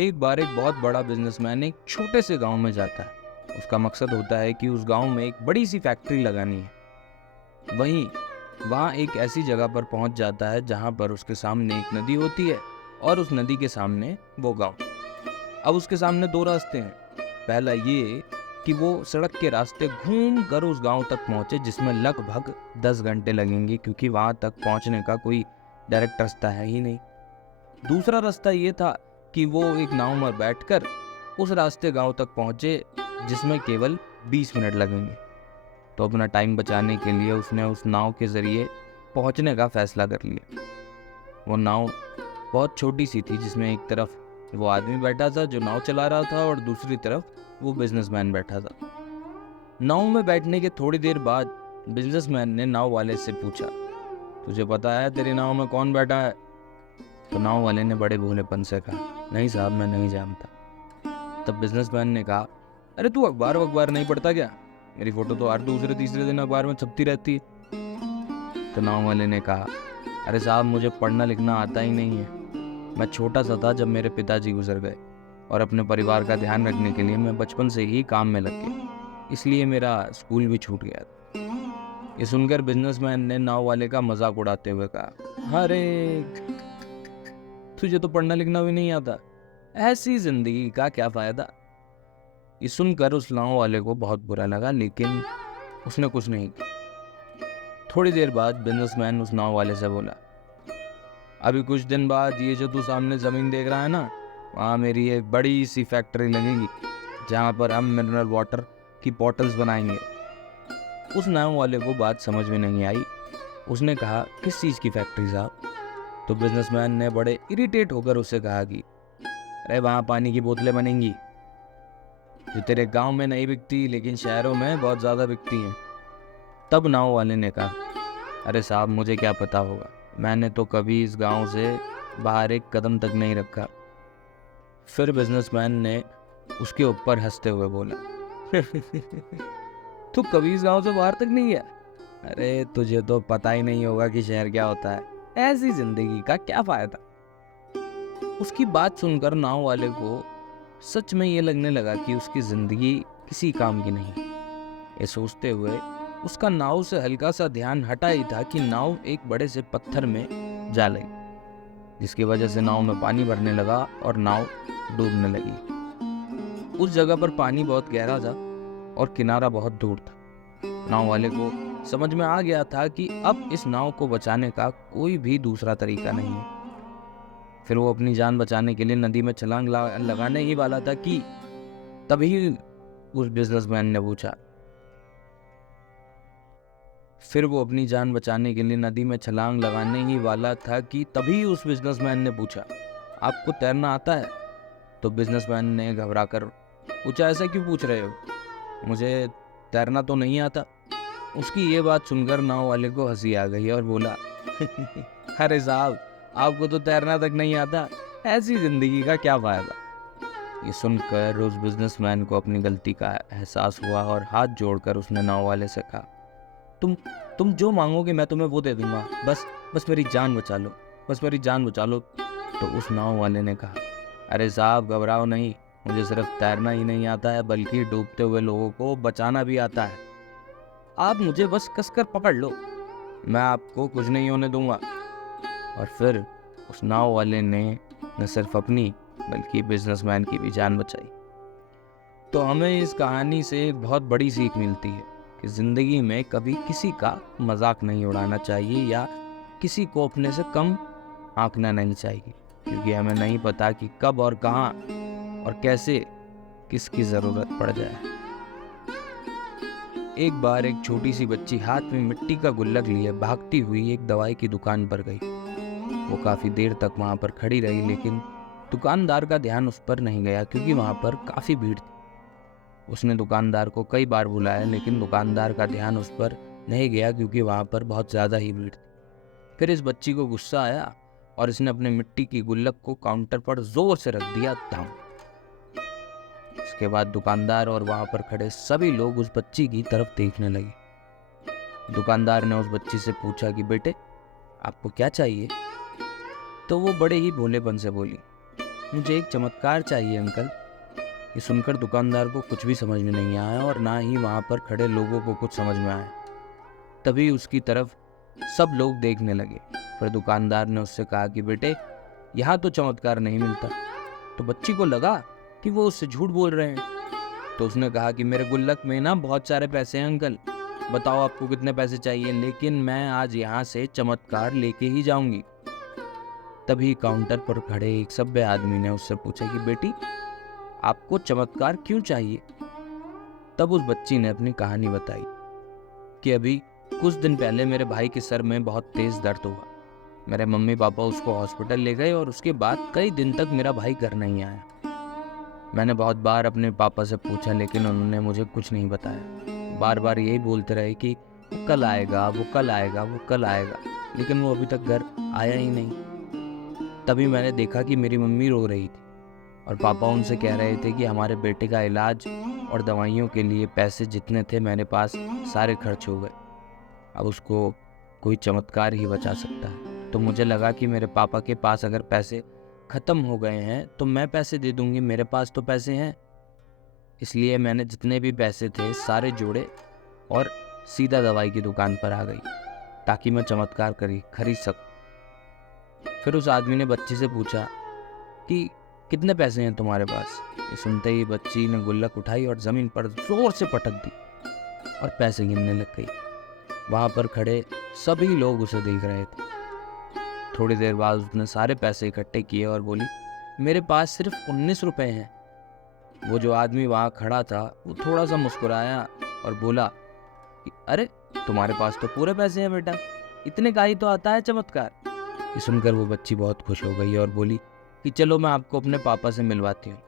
एक बार एक बहुत बड़ा बिजनेसमैन एक छोटे से गांव में जाता है। उसका मकसद होता है कि उस गांव में एक बड़ी सी फैक्ट्री लगानी है। वहीं वहां एक ऐसी जगह पर पहुंच जाता है जहां पर उसके सामने एक नदी होती है और उस नदी के सामने वो गांव। अब उसके सामने दो रास्ते हैं। पहला ये कि वो सड़क के रास्ते घूम कर उस गांव तक पहुंचे, जिसमें लगभग 10 घंटे लगेंगे, क्योंकि वहां तक पहुंचने का कोई डायरेक्ट रास्ता है ही नहीं। दूसरा रास्ता ये था कि वो एक नाव में बैठकर उस रास्ते गांव तक पहुंचे, जिसमें केवल 20 मिनट लगेंगे। तो अपना टाइम बचाने के लिए उसने उस नाव के जरिए पहुंचने का फैसला कर लिया। वो नाव बहुत छोटी सी थी, जिसमें एक तरफ वो आदमी बैठा था जो नाव चला रहा था और दूसरी तरफ वो बिजनेसमैन बैठा था। नाव में बैठने के थोड़ी देर बाद बिजनेसमैन ने नाव वाले से पूछा, तुझे पता है तेरी नाव में कौन बैठा है? तो नाव वाले ने बड़े भोलेपन से कहा, नहीं साहब, मैं नहीं जानता। तब बिजनेसमैन ने कहा, अरे तू अखबार नहीं पढ़ता क्या? मेरी फोटो तो हर दूसरे तीसरे दिन अखबार में छपती रहती है। तो नाव वाले ने कहा, अरे साहब, मुझे पढ़ना लिखना आता ही नहीं है। मैं छोटा सा था जब मेरे पिताजी गुजर गए और अपने परिवार का ध्यान रखने के लिए मैं बचपन से ही काम में लग गया, इसलिए मेरा स्कूल भी छूट गया। ये सुनकर बिजनेसमैन ने नाव वाले का मजाक उड़ाते हुए कहा, अरे तुझे तो पढ़ना लिखना भी नहीं आता, ऐसी जिंदगी का क्या फायदा? ये सुनकर उस नाव वाले को बहुत बुरा लगा, लेकिन उसने कुछ नहीं किया। थोड़ी देर बाद बिजनेसमैन उस नाव वाले से बोला, अभी कुछ दिन बाद ये जो तू सामने जमीन देख रहा है ना, वहाँ मेरी एक बड़ी सी फैक्ट्री लगेगी, जहाँ पर हम मिनरल वाटर की बॉटल्स बनाएंगे। उस नाव वाले को बात समझ में नहीं आई। उसने कहा, किस चीज़ की फैक्ट्री साहब? तो बिजनेसमैन ने बड़े इरिटेट होकर उससे कहा कि अरे वहाँ पानी की बोतलें बनेंगी, जो तेरे गांव में नहीं बिकती लेकिन शहरों में बहुत ज़्यादा बिकती हैं। तब नाव वाले ने कहा, अरे साहब, मुझे क्या पता होगा, मैंने तो कभी इस गांव से बाहर एक कदम तक नहीं रखा। फिर बिजनेसमैन ने उसके ऊपर हंसते हुए बोला, तू कभी इस गांव से बाहर तक नहीं गया? अरे तुझे तो पता ही नहीं होगा कि शहर क्या होता है, ऐसी जिंदगी का क्या फायदा? उसकी बात सुनकर नाव वाले को सच में ये लगने लगा कि उसकी जिंदगी किसी काम की नहीं। ये सोचते हुए उसका नाव से हल्का सा ध्यान हटा ही था कि नाव एक बड़े से पत्थर में जा लगी, जिसकी वजह से नाव में पानी भरने लगा और नाव डूबने लगी। उस जगह पर पानी बहुत गहरा था और किनारा बहुत दूर था। नाव वाले को समझ में आ गया था कि अब इस नाव को बचाने का कोई भी दूसरा तरीका नहीं है। फिर वो अपनी जान बचाने के लिए नदी में छलांग लगाने ही वाला था कि तभी उस बिजनेसमैन ने पूछा फिर वो अपनी जान बचाने के लिए नदी में छलांग लगाने ही वाला था कि तभी उस बिजनेसमैन ने पूछा, आपको तैरना आता है? तो बिजनेसमैन ने घबराकर पूछा, ऐसा क्यों पूछ रहे हो? मुझे तैरना तो नहीं आता। उसकी ये बात सुनकर नाव वाले को हंसी आ गई और बोला, अरे साहब, आपको तो तैरना तक नहीं आता, ऐसी जिंदगी का क्या फायदा? ये सुनकर उस बिजनेसमैन को अपनी गलती का एहसास हुआ और हाथ जोड़कर उसने नाव वाले से कहा, तुम तुम जो मांगोगे मैं तुम्हें वो दे दूंगा, बस मेरी जान बचा लो, बस मेरी जान बचा लो। तो उस नाव वाले ने कहा, अरे साहब, घबराओ नहीं, मुझे सिर्फ तैरना ही नहीं आता है बल्कि डूबते हुए लोगों को बचाना भी आता है। आप मुझे बस कसकर पकड़ लो, मैं आपको कुछ नहीं होने दूंगा। और फिर उस नाव वाले ने न सिर्फ अपनी बल्कि बिजनेसमैन की भी जान बचाई। तो हमें इस कहानी से एक बहुत बड़ी सीख मिलती है कि जिंदगी में कभी किसी का मजाक नहीं उड़ाना चाहिए या किसी को अपने से कम आंकना नहीं चाहिए, क्योंकि हमें नहीं पता कि कब और कहां और कैसे किसकी जरूरत पड़ जाए। एक बार एक छोटी सी बच्ची हाथ में मिट्टी का गुल्लक लिए भागती हुई एक दवाई की दुकान पर गई। वो काफी देर तक वहां पर खड़ी रही, लेकिन दुकानदार का ध्यान उस पर नहीं गया, क्योंकि वहां पर काफी भीड़ थी। उसने दुकानदार को कई बार बुलाया, लेकिन दुकानदार का ध्यान उस पर नहीं गया, क्योंकि वहां पर बहुत ज्यादा ही भीड़ थी। फिर इस बच्ची को गुस्सा आया और इसने अपने मिट्टी की गुल्लक को काउंटर पर जोर से रख दिया, धम। इसके बाद दुकानदार और वहां पर खड़े सभी लोग उस बच्ची की तरफ देखने लगे। दुकानदार ने उस बच्ची से पूछा कि बेटे, आपको क्या चाहिए? तो वो बड़े ही भोलेपन से बोली, मुझे एक चमत्कार चाहिए अंकल। ये सुनकर दुकानदार को कुछ भी समझ में नहीं आया और ना ही वहाँ पर खड़े लोगों को कुछ समझ में आया। तभी उसकी तरफ सब लोग देखने लगे। फिर दुकानदार ने उससे कहा कि बेटे, यहाँ तो चमत्कार नहीं मिलता। तो बच्ची को लगा कि वो उससे झूठ बोल रहे हैं। तो उसने कहा कि मेरे गुल्लक में ना बहुत सारे पैसे हैं अंकल, बताओ आपको कितने पैसे चाहिए, लेकिन मैं आज यहाँ से चमत्कार लेके ही जाऊंगी। तभी काउंटर पर खड़े एक सभ्य आदमी ने उससे पूछा कि बेटी, आपको चमत्कार क्यों चाहिए? तब उस बच्ची ने अपनी कहानी बताई कि अभी कुछ दिन पहले मेरे भाई के सर में बहुत तेज दर्द हुआ। मेरे मम्मी पापा उसको हॉस्पिटल ले गए और उसके बाद कई दिन तक मेरा भाई घर नहीं आया। मैंने बहुत बार अपने पापा से पूछा, लेकिन उन्होंने मुझे कुछ नहीं बताया। बार बार यही बोलते रहे कि वो कल आएगा, वो कल आएगा, वो कल आएगा, लेकिन वो अभी तक घर आया ही नहीं। तभी मैंने देखा कि मेरी मम्मी रो रही थी और पापा उनसे कह रहे थे कि हमारे बेटे का इलाज और दवाइयों के लिए पैसे जितने थे मेरे पास सारे खर्च हो गए। अब उसको कोई चमत्कार ही बचा सकता है। तो मुझे लगा कि मेरे पापा के पास अगर पैसे ख़त्म हो गए हैं तो मैं पैसे दे दूंगी, मेरे पास तो पैसे हैं। इसलिए मैंने जितने भी पैसे थे सारे जोड़े और सीधा दवाई की दुकान पर आ गई ताकि मैं चमत्कार खरीद सकूं। फिर उस आदमी ने बच्ची से पूछा कि कितने पैसे हैं तुम्हारे पास? ये सुनते ही बच्ची ने गुल्लक उठाई और ज़मीन पर जोर से पटक दी और पैसे गिनने लग गई। वहाँ पर खड़े सभी लोग उसे देख रहे थे। थोड़ी देर बाद उसने सारे पैसे इकट्ठे किए और बोली, मेरे पास सिर्फ 19 रुपए हैं। वो जो आदमी वहाँ खड़ा था वो थोड़ा सा मुस्कुराया और बोला कि अरे, तुम्हारे पास तो पूरे पैसे हैं बेटा, इतने का ही तो आता है चमत्कार। ये सुनकर वो बच्ची बहुत खुश हो गई और बोली कि चलो मैं आपको अपने पापा से मिलवाती हूँ।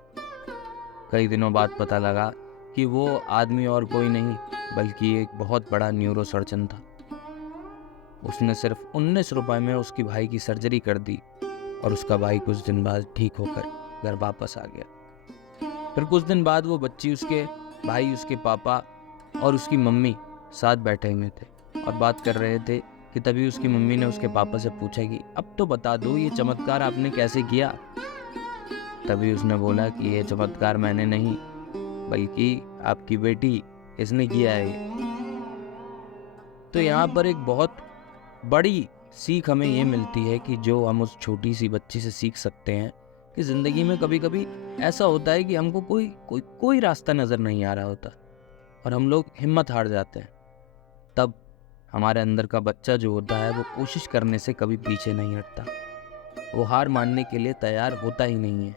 कई दिनों बाद पता लगा कि वो आदमी और कोई नहीं बल्कि एक बहुत बड़ा न्यूरो सर्जन था। उसने सिर्फ 19 रुपए में उसकी भाई की सर्जरी कर दी और उसका भाई कुछ दिन बाद ठीक होकर घर वापस आ गया। फिर कुछ दिन बाद वो बच्ची, उसके भाई, उसके पापा और उसकी मम्मी साथ बैठे हुए थे और बात कर रहे थे कि तभी उसकी मम्मी ने उसके पापा से पूछा कि अब तो बता दो, ये चमत्कार आपने कैसे किया? तभी उसने बोला कि ये चमत्कार मैंने नहीं बल्कि आपकी बेटी, इसने किया है। तो यहाँ पर एक बहुत बड़ी सीख हमें ये मिलती है कि जो हम उस छोटी सी बच्ची से सीख सकते हैं कि ज़िंदगी में कभी कभी ऐसा होता है कि हमको कोई रास्ता नज़र नहीं आ रहा होता और हम लोग हिम्मत हार जाते हैं। तब हमारे अंदर का बच्चा जो होता है वो कोशिश करने से कभी पीछे नहीं हटता। वो हार मानने के लिए तैयार होता ही नहीं है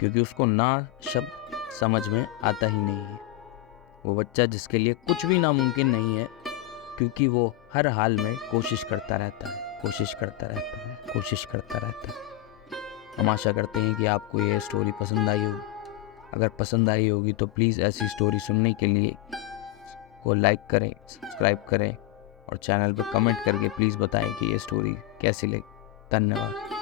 क्योंकि उसको ना शब्द समझ में आता ही नहीं है। वो बच्चा जिसके लिए कुछ भी नामुमकिन नहीं है, क्योंकि वो हर हाल में कोशिश करता रहता है, कोशिश करता रहता है, कोशिश करता रहता है। हम आशा करते हैं कि आपको ये स्टोरी पसंद आई होगी। अगर पसंद आई होगी तो प्लीज़ ऐसी स्टोरी सुनने के लिए वो लाइक करें, सब्सक्राइब करें और चैनल पर कमेंट करके प्लीज़ बताएं कि ये स्टोरी कैसी लगी। धन्यवाद।